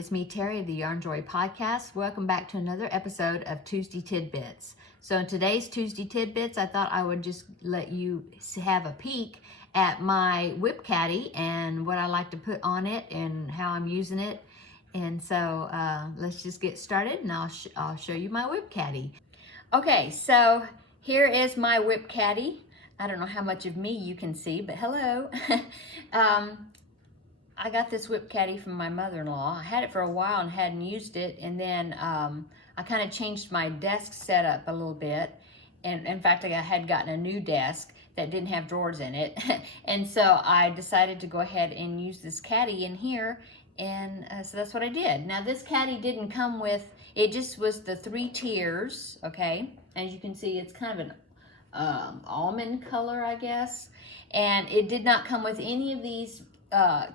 It's me, Terry, of the Yarn Joy Podcast. Welcome back to another episode of Tuesday Tidbits. So in today's Tuesday Tidbits, I thought I would just let you have a peek at my WIP caddy and what I like to put on it and how I'm using it. And so let's just get started, and I'll show you my WIP caddy. Okay, so here is my WIP caddy. I don't know how much of me you can see, but hello. I got this WIP caddy from my mother-in-law. I had it for a while and hadn't used it, and then I kind of changed my desk setup a little bit. And in fact, I had gotten a new desk that didn't have drawers in it. And so I decided to go ahead and use this caddy in here, and so that's what I did. Now this caddy didn't come with, it just was the 3 tiers, okay? As you can see, it's kind of an almond color, I guess. And it did not come with any of these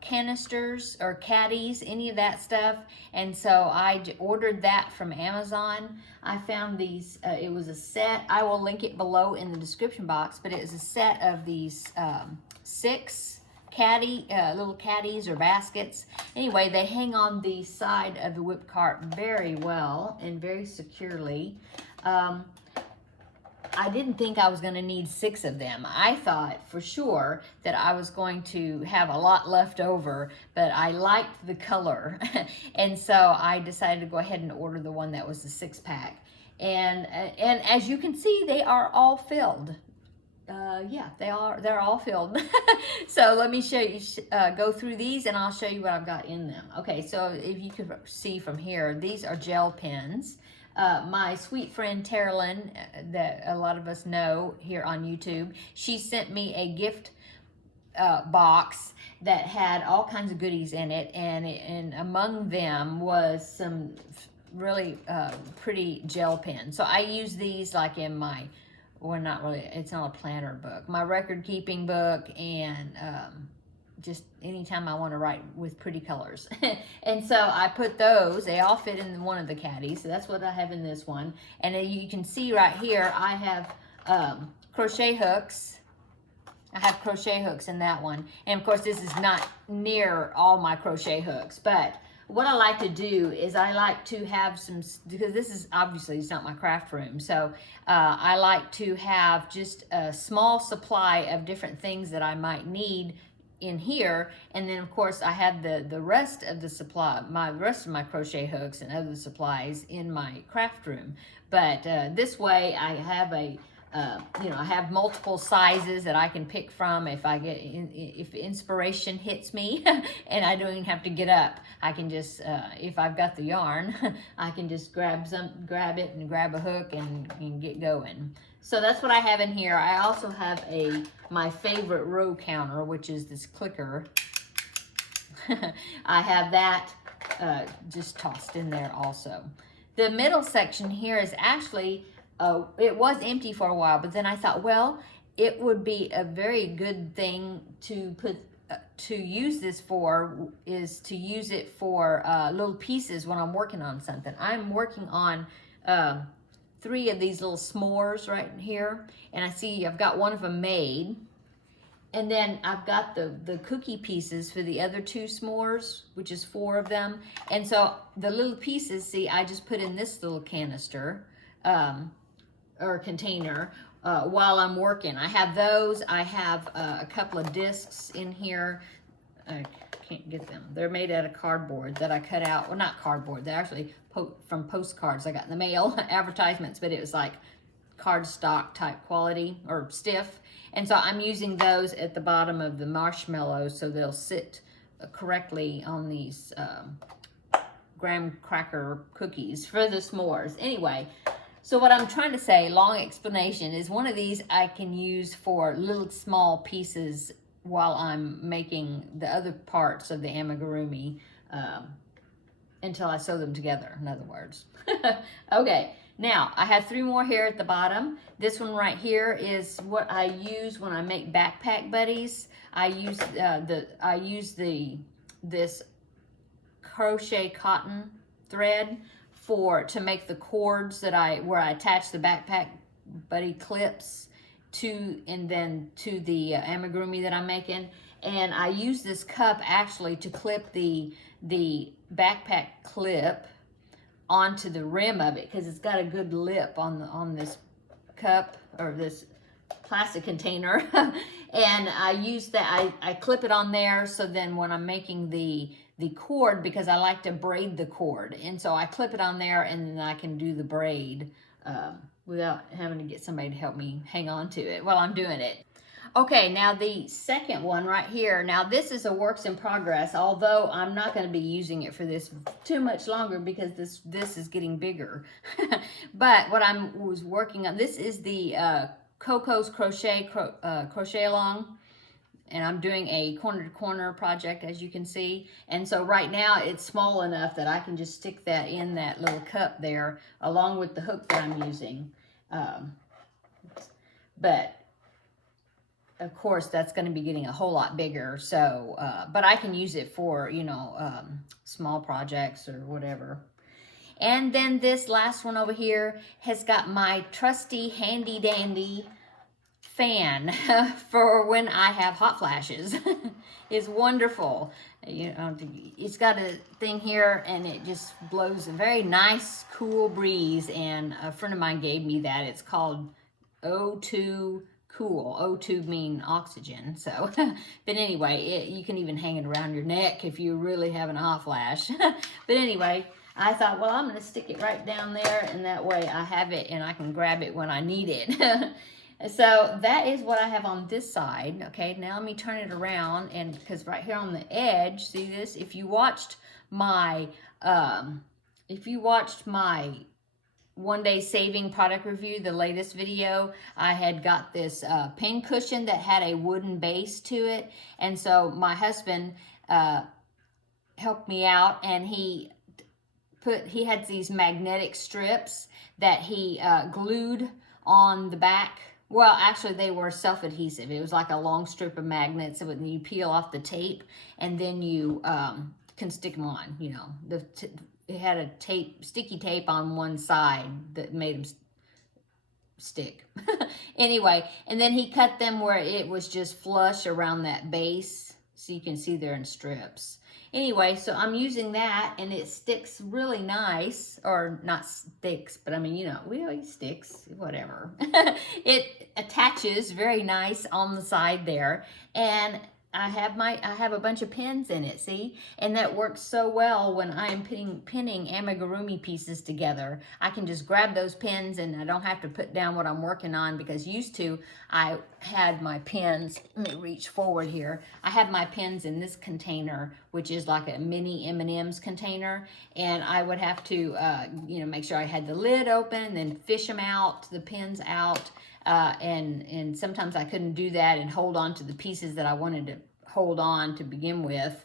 canisters or caddies, any of that stuff, and so I ordered that from Amazon. I found these, it was a set. I will link it below in the description box, but it was a set of these 6 little caddies or baskets. Anyway, they hang on the side of the WIP cart very well and very securely. I didn't think I was going to need 6 of them. I thought for sure that I was going to have a lot left over, but I liked the color. And so I decided to go ahead and order the one that was the 6-pack. And as you can see, they are all filled. Yeah, they're all filled. So let me show you, go through these, and I'll show you what I've got in them. Okay, so if you could see from here, these are gel pens. My sweet friend Terri, that a lot of us know here on YouTube, she sent me a gift box that had all kinds of goodies in it, and among them was some really pretty gel pens. So I use these like in my, well, not really, it's not a planner book, my record keeping book, and just anytime I want to write with pretty colors. And so I put those, they all fit in one of the caddies, so that's what I have in this one. And you can see right here, I have crochet hooks. I have crochet hooks in that one. And of course, this is not near all my crochet hooks, but what I like to do is I like to have some, because this is obviously, it's not my craft room, so I like to have just a small supply of different things that I might need in here. And then of course I have the rest of the supply, rest of my crochet hooks and other supplies in my craft room. But this way I have a I have multiple sizes that I can pick from if if inspiration hits me and I don't even have to get up. I can just, if I've got the yarn, I can just grab it and grab a hook and get going. So that's what I have in here. I also have my favorite row counter, which is this clicker. I have that just tossed in there also. The middle section here is actually, it was empty for a while, but then I thought, well, it would be a very good thing to put, to use this for, is to use it for little pieces when I'm working on something. I'm working on 3 of these little s'mores right here, and I see I've got one of them made, and then I've got the cookie pieces for the other 2 s'mores, which is 4 of them. And so the little pieces, see, I just put in this little canister or container while I'm working. I have those. I have a couple of discs in here. I can't get them. They're made out of cardboard that I cut out. Well, not cardboard. They're actually from postcards I got in the mail, advertisements, but it was like cardstock type quality or stiff. And so I'm using those at the bottom of the marshmallows so they'll sit correctly on these graham cracker cookies for the s'mores. Anyway, so what I'm trying to say, long explanation, is one of these I can use for little small pieces while I'm making the other parts of the amigurumi until I sew them together, in other words. Okay, now I have 3 more here at the bottom. This one right here is what I use when I make backpack buddies. I use this crochet cotton thread to make the cords that where I attach the backpack buddy clips to, and then to the amigurumi that I'm making. And I use this cup actually to clip the the backpack clip onto the rim of it because it's got a good lip on this cup or this plastic container. And I use that, I clip it on there, so then when I'm making the cord, because I like to braid the cord, and so I clip it on there and then I can do the braid without having to get somebody to help me hang on to it while I'm doing it. Okay, now the second one right here. Now this is a works in progress, although I'm not going to be using it for this too much longer because this is getting bigger. But what I was working on, this is the Coco's crochet along, and I'm doing a corner to corner project, as you can see. And so right now it's small enough that I can just stick that in that little cup there along with the hook that I'm using. But of course, that's going to be getting a whole lot bigger. So, but I can use it for, you know, small projects or whatever. And then this last one over here has got my trusty handy dandy fan for when I have hot flashes. It's wonderful. You know, it's got a thing here and it just blows a very nice, cool breeze. And a friend of mine gave me that. It's called O2 Cool. O2 mean oxygen. So, but anyway, you can even hang it around your neck if you're really having a hot flash. But anyway, I thought, well, I'm going to stick it right down there, and that way I have it and I can grab it when I need it. So that is what I have on this side. Okay, now let me turn it around, and because right here on the edge, see this? If you watched my one day saving product review, the latest video, I had got this pin cushion that had a wooden base to it, and so my husband helped me out, and he had these magnetic strips that he glued on the back. Well, actually, they were self-adhesive. It was like a long strip of magnets. So when you peel off the tape, and then you can stick them on. You know, it had a sticky tape on one side that made them stick. Anyway, and then he cut them where it was just flush around that base, so you can see they're in strips. Anyway, so I'm using that, and it sticks really nice, or not sticks, but I mean, you know, it sticks, whatever. It attaches very nice on the side there, and I have a bunch of pins in it, see? And that works so well when I'm pinning amigurumi pieces together. I can just grab those pins and I don't have to put down what I'm working on, because used to I had my pins, let me reach forward here. I had my pins in this container, which is like a mini M&M's container, and I would have to, you know, make sure I had the lid open, then fish them out, the pins out. And sometimes I couldn't do that and hold on to the pieces that I wanted to hold on to begin with,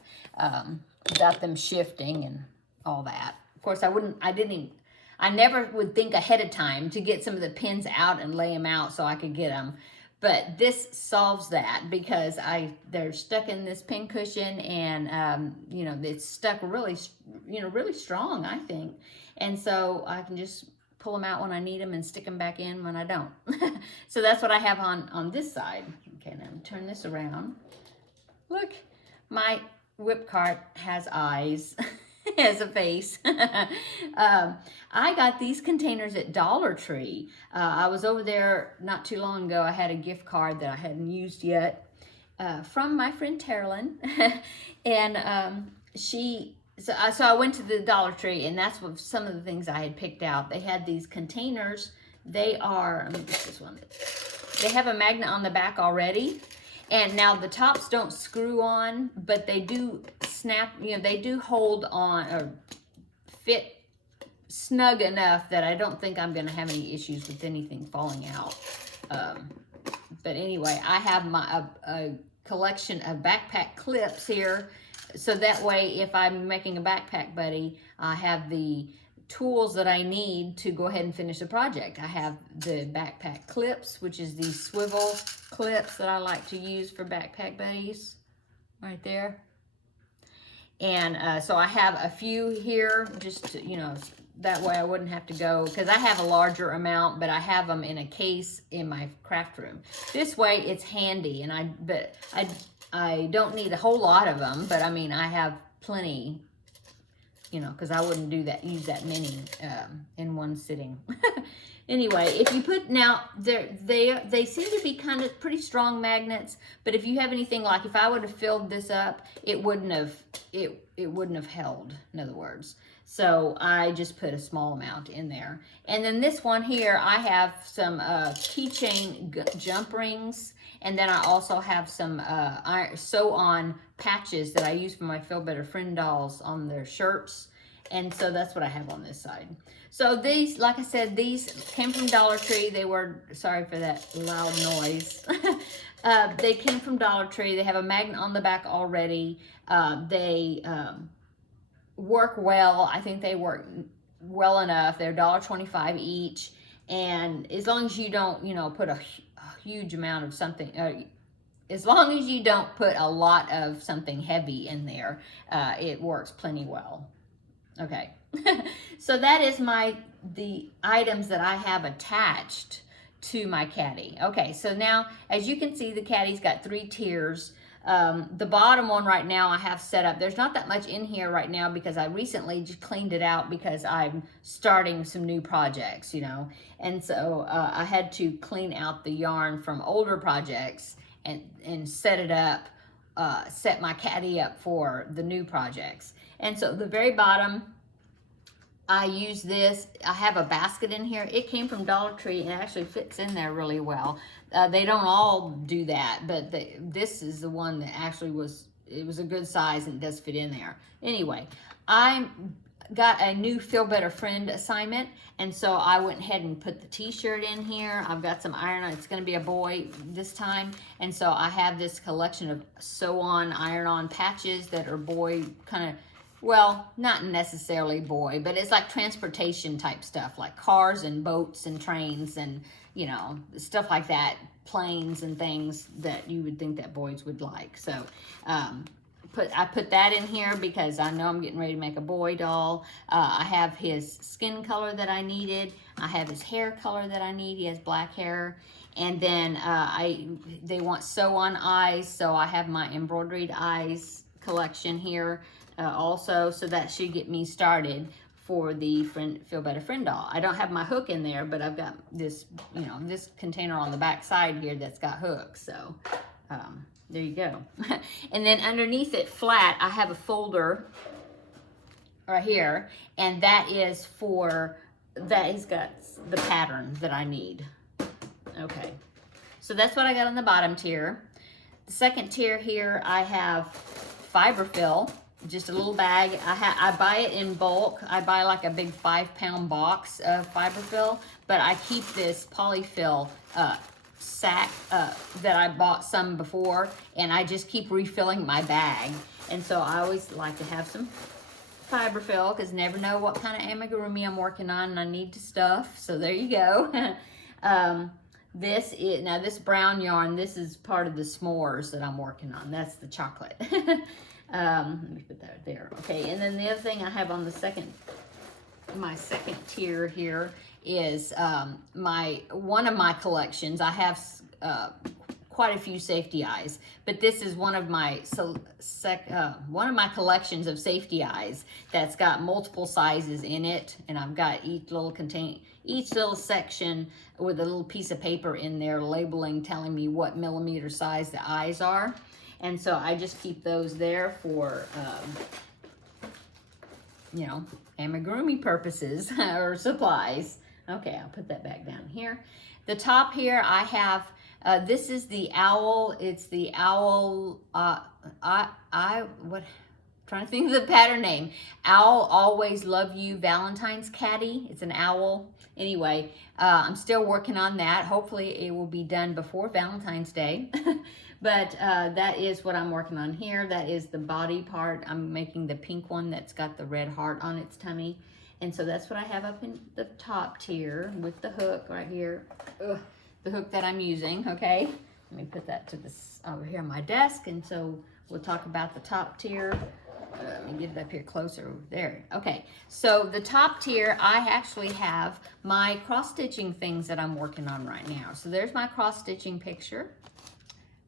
without them shifting and all that. Of course, I never would think ahead of time to get some of the pins out and lay them out so I could get them. But this solves that, because they're stuck in this pin cushion, and you know, it's stuck really, you know, really strong, I think. And so I can just pull them out when I need them and stick them back in when I don't. So that's what I have on this side. Okay, now turn this around. Look, my WIP cart has eyes, has a face. I got these containers at Dollar Tree. I was over there not too long ago. I had a gift card that I hadn't used yet from my friend Terri, and So I went to the Dollar Tree, and that's what some of the things I had picked out. They had these containers. They are, let me get this one. They have a magnet on the back already. And now the tops don't screw on, but they do snap, you know, they do hold on or fit snug enough that I don't think I'm going to have any issues with anything falling out. But anyway, I have a collection of backpack clips here. So that way, if I'm making a backpack buddy, I have the tools that I need to go ahead and finish the project. I have the backpack clips, which is these swivel clips that I like to use for backpack buddies, right there. And so I have a few here, just to, you know, that way I wouldn't have to go, because I have a larger amount, but I have them in a case in my craft room. This way it's handy, and I don't need a whole lot of them, but I mean, I have plenty you know, because I wouldn't use that many in one sitting. Anyway, if you put, now, they seem to be kind of pretty strong magnets, but if you have anything, like if I would have filled this up, it wouldn't have held, in other words. So I just put a small amount in there. And then this one here, I have some keychain jump rings, and then I also have some sew-on patches that I use for my Feel Better Friend dolls on their shirts. And so that's what I have on this side. So these, like I said, these came from Dollar Tree. They were, sorry for that loud noise. They came from Dollar Tree. They have a magnet on the back already. They work well. I think they work well enough. They're $1.25 each. And as long as you don't, you know, put a huge amount of something, as long as you don't put a lot of something heavy in there, it works plenty well. Okay, so that is the items that I have attached to my caddy. Okay, so now, as you can see, the caddy's got 3 tiers. The bottom one right now I have set up. There's not that much in here right now because I recently just cleaned it out because I'm starting some new projects, you know. And so I had to clean out the yarn from older projects and set it up, set my caddy up for the new projects. And so the very bottom, I use this. I have a basket in here. It came from Dollar Tree and it actually fits in there really well. They don't all do that, but this is the one that actually it was a good size and it does fit in there. Anyway, I got a new Feel Better Friend assignment, and so I went ahead and put the t-shirt in here. I've got some iron-on. It's going to be a boy this time, and so I have this collection of sew-on, iron-on patches that are boy kind of, well, not necessarily boy, but it's like transportation type stuff, like cars and boats and trains and, you know, stuff like that, planes and things that you would think that boys would like. So I put that in here because I know I'm getting ready to make a boy doll. I have his skin color that I needed. I have his hair color that I need. He has black hair. And then they want sew-on eyes, so I have my embroidered eyes collection here also, so that should get me started for the Feel Better Friend doll. I don't have my hook in there, but I've got this, you know, this container on the back side here that's got hooks, so there you go. And then underneath it flat, I have a folder right here, and that is for, that has got the pattern that I need. Okay, so that's what I got on the bottom tier. The second tier here, I have fiberfill, just a little bag. I buy it in bulk. I buy like a big 5-pound box of fiberfill, but I keep this polyfill sack that I bought some before, and I just keep refilling my bag. And so I always like to have some fiberfill because never know what kind of amigurumi I'm working on and I need to stuff. So there you go. This brown yarn, this is part of the s'mores that I'm working on. That's the chocolate. Let me put that there. Okay, and then the other thing I have on my second tier here is one of my collections. I have quite a few safety eyes, but this is one of my collections of safety eyes that's got multiple sizes in it, and I've got each little section with a little piece of paper in there labeling, telling me what millimeter size the eyes are. And so I just keep those there for, you know, amigurumi purposes or supplies. Okay, I'll put that back down here. The top here I have, this is the owl. It's the owl, trying to think of the pattern name. Owl Always Love You Valentine's Caddy. It's an owl. Anyway, I'm still working on that. Hopefully it will be done before Valentine's Day. But that is what I'm working on here. That is the body part. I'm making the pink one that's got the red heart on its tummy. And so that's what I have up in the top tier with the hook right here. Ugh, the hook that I'm using, okay? Let me put that to this over here on my desk. And so we'll talk about the top tier. Let me get it up here closer. There. Okay. So the top tier, I actually have my cross-stitching things that I'm working on right now. So there's my cross-stitching picture.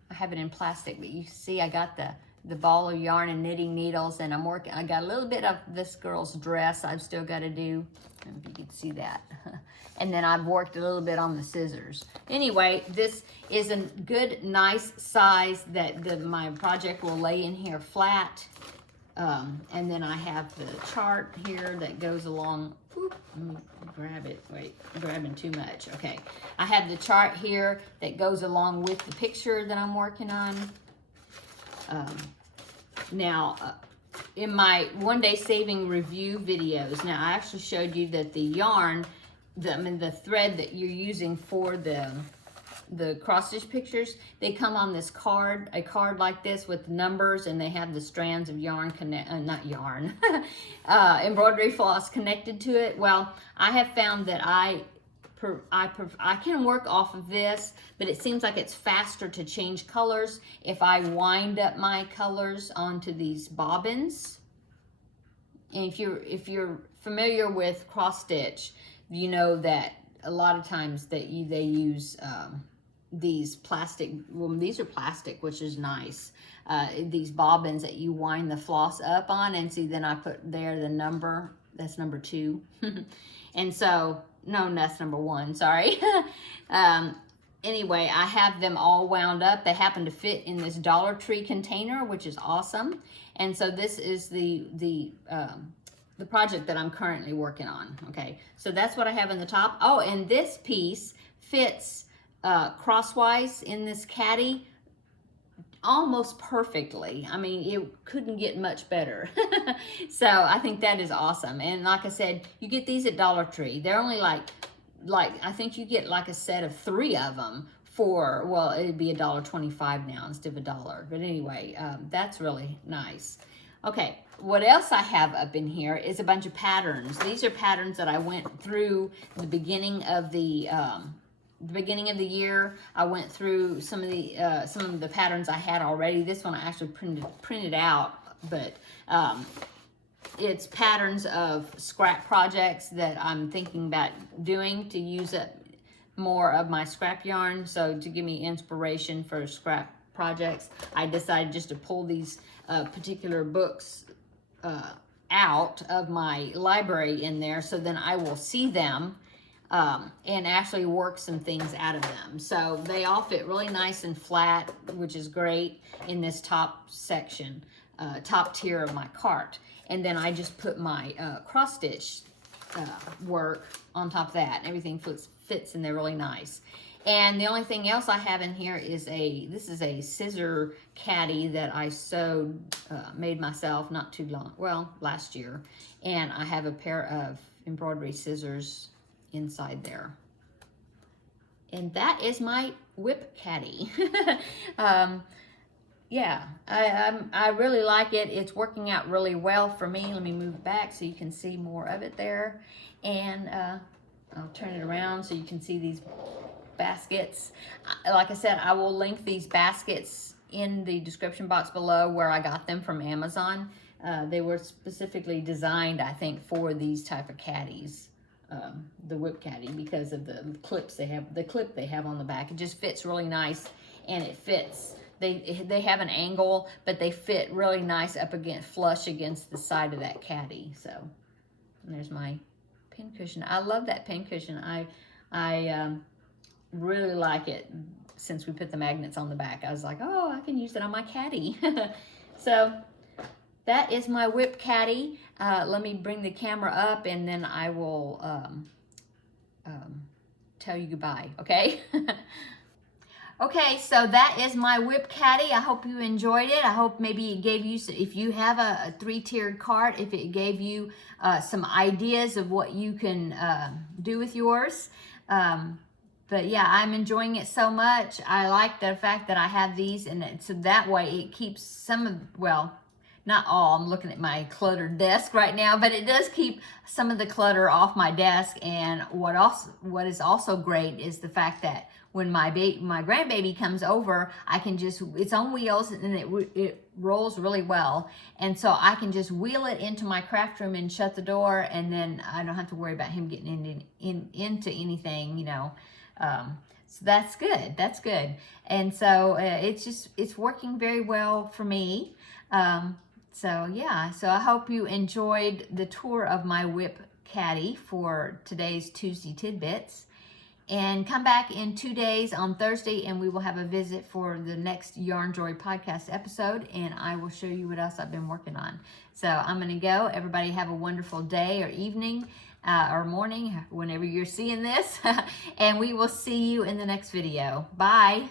I have it in plastic, but you see I got the the ball of yarn and knitting needles, and I got a little bit of this girl's dress I've still got to do. I don't know if you can see that. And then I've worked a little bit on the scissors. Anyway, this is a good, nice size that my project will lay in here flat. And then I have the chart here that goes along. Oop, let me grab it. Wait, I'm grabbing too much. Okay. I have the chart here that goes along with the picture that I'm working on. Now, in my one day saving review videos, now I actually showed you that the yarn, the thread that you're using for the cross stitch pictures, they come on this card, a card like this with numbers, and they have the strands of yarn embroidery floss connected to it. Well, I have found that I can work off of this, but it seems like it's faster to change colors if I wind up my colors onto these bobbins. And if you're familiar with cross stitch, you know that a lot of times they use these plastic, well, these are plastic, which is nice. These bobbins that you wind the floss up on, and see, then I put there the number, that's number 2. And so, no, that's number 1, sorry. Anyway, I have them all wound up. They happen to fit in this Dollar Tree container, which is awesome. And so this is the project that I'm currently working on, okay? So that's what I have in the top. Oh, and this piece fits crosswise in this caddy almost perfectly. I mean, it couldn't get much better. So I think that is awesome. And like I said, you get these at Dollar Tree. They're only like I think you get like a set of 3 of them for, well, it'd be $1.25 now instead of $1. But anyway, that's really nice. Okay, what else I have up in here is a bunch of patterns. These are patterns that I went through the beginning of the year. I went through some of the patterns I had already. This one I actually printed out, but it's patterns of scrap projects that I'm thinking about doing to use up more of my scrap yarn. So to give me inspiration for scrap projects, I decided just to pull these particular books out of my library in there, so then I will see them and actually work some things out of them. So they all fit really nice and flat, which is great in this top section, top tier of my cart. And then I just put my cross stitch work on top of that. Everything fits in there really nice. And the only thing else I have in here is this is a scissor caddy that I sewed, made myself not too long, well, last year. And I have a pair of embroidery scissors inside there. And that is my WIP caddy. Yeah, I really like it. It's working out really well for me. Let me move it back so you can see more of it there. And I'll turn it around so you can see these baskets. Like I said, I will link these baskets in the description box below where I got them from Amazon. They were specifically designed, I think, for these type of caddies, the WIP caddy, because of the clips they have, the clip they have on the back. It just fits really nice, and it fits. They have an angle, but they fit really nice up against, flush against the side of that caddy. So, and there's my pin cushion. I love that pin cushion. I really like it since we put the magnets on the back. I was like, oh, I can use it on my caddy. So that is my WIP caddy. Let me bring the camera up, and then I will tell you goodbye, okay? Okay, so that is my WIP caddy. I hope you enjoyed it. I hope maybe it gave you, if you have a 3-tiered cart, if it gave you some ideas of what you can do with yours. But yeah, I'm enjoying it so much. I like the fact that I have these, and so that way it keeps some of, well, not all, I'm looking at my cluttered desk right now, but it does keep some of the clutter off my desk. And what is also great is the fact that when my grandbaby comes over, I can just, it's on wheels, and it rolls really well. And so I can just wheel it into my craft room and shut the door, and then I don't have to worry about him getting into anything, you know. So that's good. That's good. And so it's working very well for me. So yeah, so I hope you enjoyed the tour of my WIP caddy for today's Tuesday Tidbits. And come back in 2 days on Thursday, and we will have a visit for the next Yarn Joy podcast episode, and I will show you what else I've been working on. So I'm going to go. Everybody have a wonderful day or evening or morning, whenever you're seeing this, and we will see you in the next video. Bye.